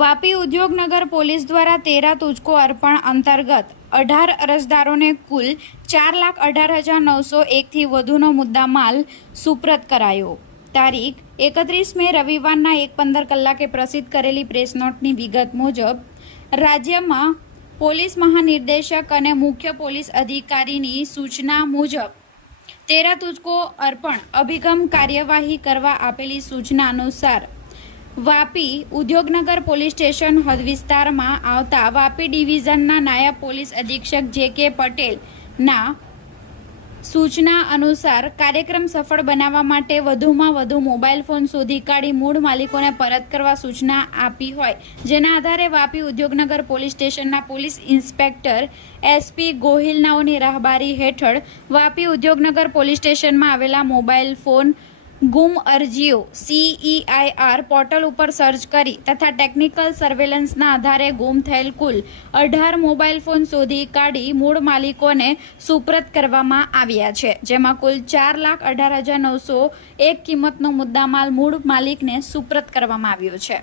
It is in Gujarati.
વાપી ઉદ્યોગનગર પોલીસ દ્વારા 13 તુજકો અર્પણ અંતર્ગત 18 અરજદારોને કુલ 4,18,901 થી વધુનો મુદ્દામાલ સુપ્રત કરાયો। તારીખ 31 મે રવિવારના 1:15 કલાકે પ્રસિદ્ધ કરેલી પ્રેસ નોટની વિગત મુજબ રાજ્યમાં પોલીસ મહાનિર્દેશક અને મુખ્ય પોલીસ અધિકારીની સૂચના મુજબ 13 તુજકો અર્પણ અભિગમ કાર્યવાહી કરવા આપેલી સૂચના અનુસાર વાપી ઉદ્યોગનગર પોલીસ સ્ટેશન હદ વિસ્તારમાં આવતા વાપી ડિવિઝનના નાયબ પોલીસ અધિક્ષક જે.કે. પટેલના સૂચના અનુસાર કાર્યક્રમ સફળ બનાવવા માટે વધુમાં વધુ મોબાઈલ ફોન શોધી કાઢી મૂળ માલિકોને પરત કરવા સૂચના આપી હોય, જેના આધારે વાપી ઉદ્યોગનગર પોલીસ સ્ટેશનના પોલીસ ઇન્સ્પેક્ટર એસ.પી. ગોહિલનાઓની રાહબારી હેઠળ વાપી ઉદ્યોગનગર પોલીસ સ્ટેશનમાં આવેલા મોબાઈલ ફોન ગુમ અરજીઓ CEIR પોર્ટલ ઉપર સર્ચ કરી તથા ટેકનિકલ સર્વેલન્સના આધારે ગુમ થયેલ કુલ 18 મોબાઈલ ફોન શોધી કાઢી મૂળ માલિકોને સુપ્રત કરવામાં આવ્યા છે, જેમાં કુલ 4,18,901 કિંમતનો મુદ્દામાલ મૂળ માલિકને સુપ્રત કરવામાં આવ્યો છે।